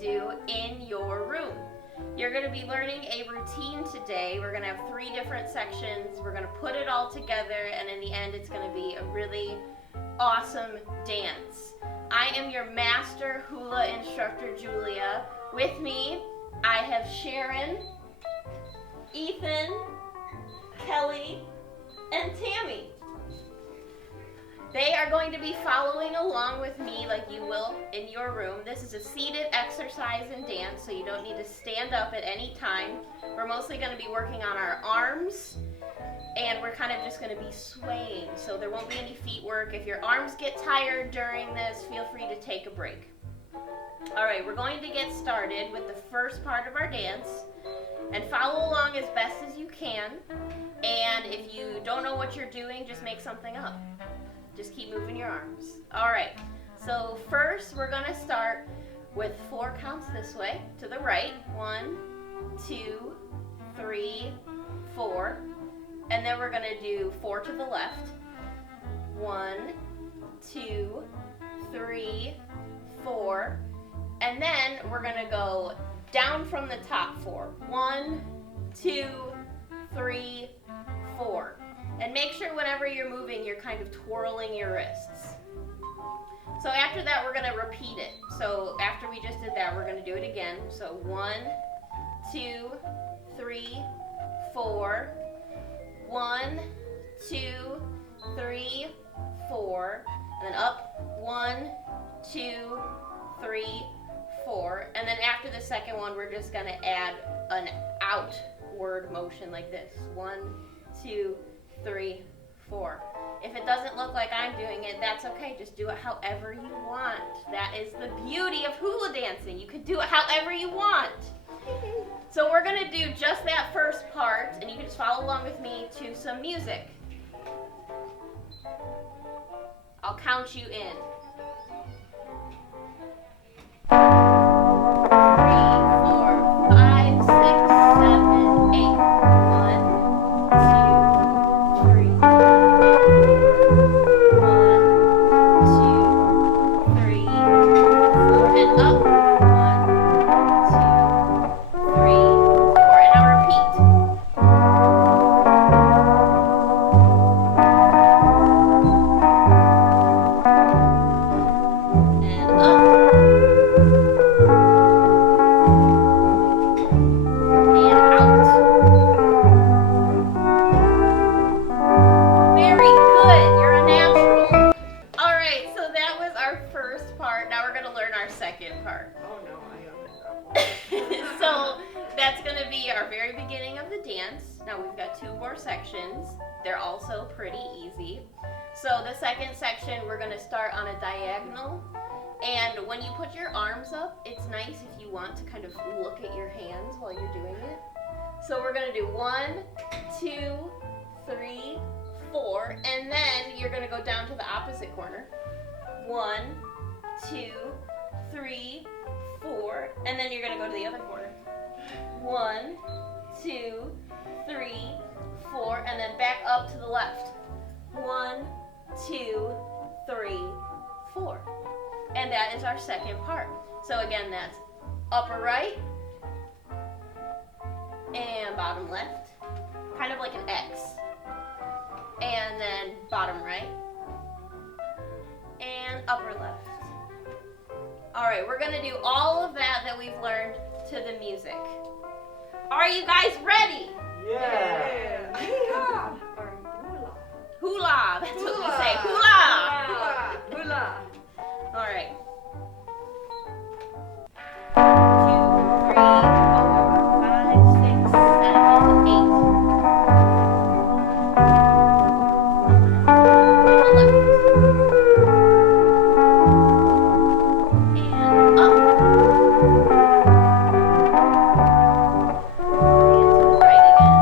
do in your room. You're going to be learning a routine today. We're going to have 3 different sections. We're going to put it all together, and in the end, it's going to be a really awesome dance. I am your master hula instructor, Julia. With me, I have Sharon, Ethan, Kelly, and Tammy. They are going to be following along with me like you will in your room. This is a seated exercise and dance, so you don't need to stand up at any time. We're mostly going to be working on our arms, and we're kind of just going to be swaying, so there won't be any feet work. If your arms get tired during this, feel free to take a break. All right, we're going to get started with the first part of our dance, and follow along as best as you can. And if you don't know what you're doing, just make something up. Just keep moving your arms. All right, so first we're gonna start with 4 counts this way, to the right. 1, 2, 3, 4. And then we're gonna do 4 to the left. 1, 2, 3, 4. And then we're gonna go down from the top 4. 1, 2, 3, 4. And make sure whenever you're moving, you're kind of twirling your wrists. So after that, we're going to repeat it. So after we just did that, we're going to do it again. So 1, 2, 3, 4. 1, 2, 3, 4. And then up. 1, 2, 3, 4. And then after the second one, we're just going to add an outward motion like this. 1, 2, 3, 4. If it doesn't look like I'm doing it, that's okay. Just do it however you want. That is the beauty of hula dancing. You can do it however you want. So we're going to do just that first part, and you can just follow along with me to some music. I'll count you in. 3, 4, 5, 6, 7, 8. 2 more sections. They're also pretty easy. So the second section, we're going to start on a diagonal. And when you put your arms up, it's nice if you want to kind of look at your hands while you're doing it. So we're going to do 1, 2, 3, 4, and then you're going to go down to the opposite corner. 1, 2, 3, 4, and then you're going to go to the other corner. 1, 2, 3, 4, and then back up to the left. 1, 2, 3, 4. And that is our second part. So again, that's upper right and bottom left, kind of like an X. And then bottom right and upper left. All right, we're gonna do all of that we've learned to the music. Are you guys ready? Yeah. Hula. Or hula. Hula, that's what we say. Hula. Hula. All right. 2, 3, 4, 5, 6, 7, 8. And up. And to the right again.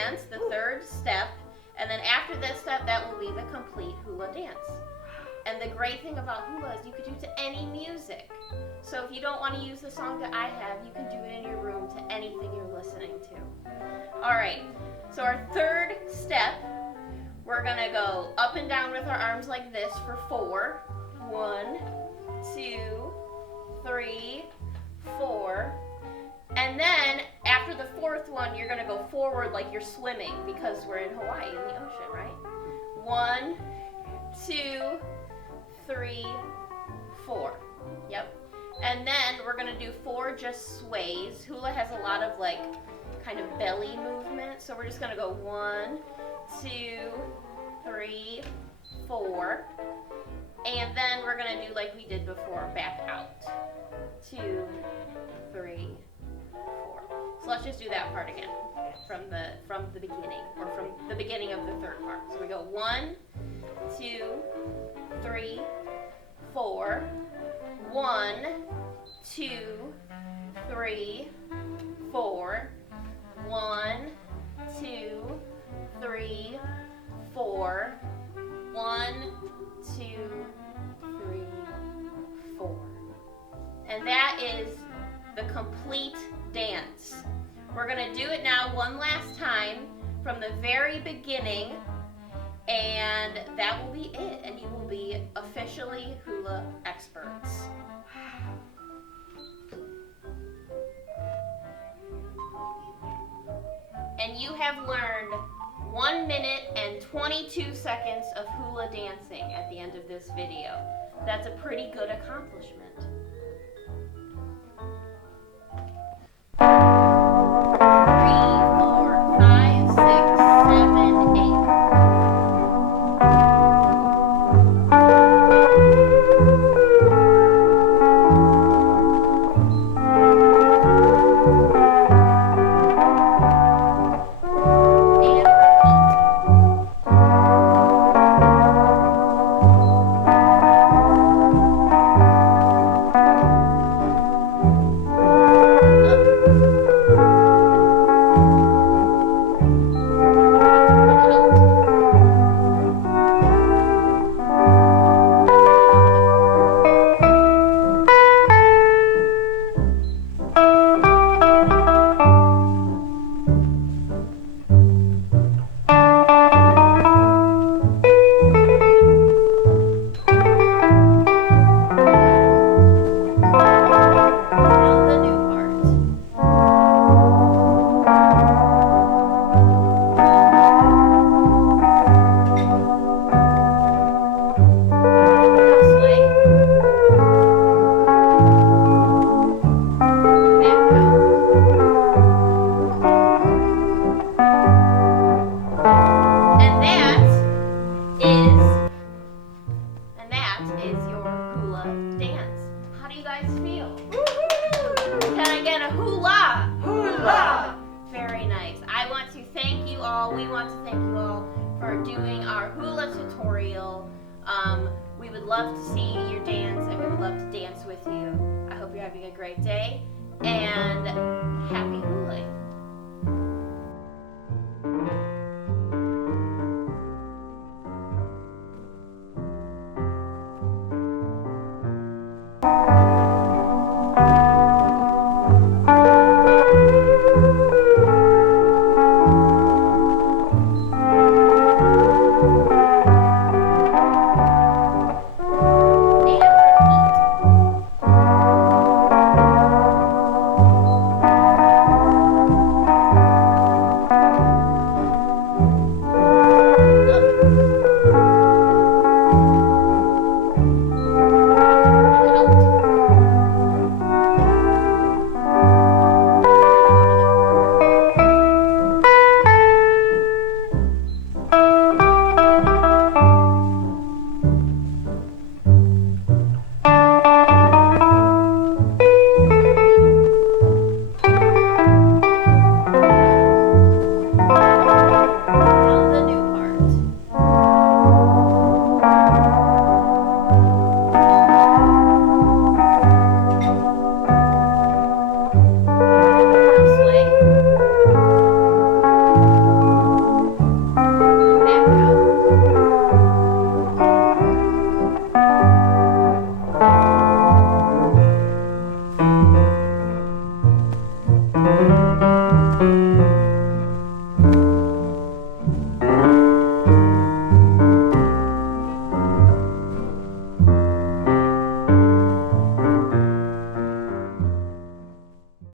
dance, the third step, and then after this step, that will be the complete hula dance. And the great thing about hula is you could do it to any music. So if you don't want to use the song that I have, you can do it in your room to anything you're listening to. All right, so our third step, we're gonna go up and down with our arms like this for 4. 1, 2, 3, 4. And then after the fourth one, you're gonna go forward like you're swimming because we're in Hawaii in the ocean, right? 1, 2, 3, 4. Yep. And then we're gonna do 4 just sways. Hula has a lot of like kind of belly movement, so we're just gonna go 1, 2, 3, 4. And then we're gonna do like we did before, back out. 2, 3, 4. So let's just do that part again from the beginning, or from the beginning of the third part. So we go 1, 2, 3, 4. 1, 2, 3, 4. 1, 2, 3, 4. 1, 2, 3, 4. And that is the complete dance. We're gonna do it now one last time from the very beginning, and that will be it, and you will be officially hula experts. And you have learned 1 minute and 22 seconds of hula dancing at the end of this video. That's a pretty good accomplishment. 3, 4, 5, 6, 7, 8. We want to thank you all for doing our hula tutorial. We would love to see your dance, and we would love to dance with you. I hope you're having a great day, and happy hula.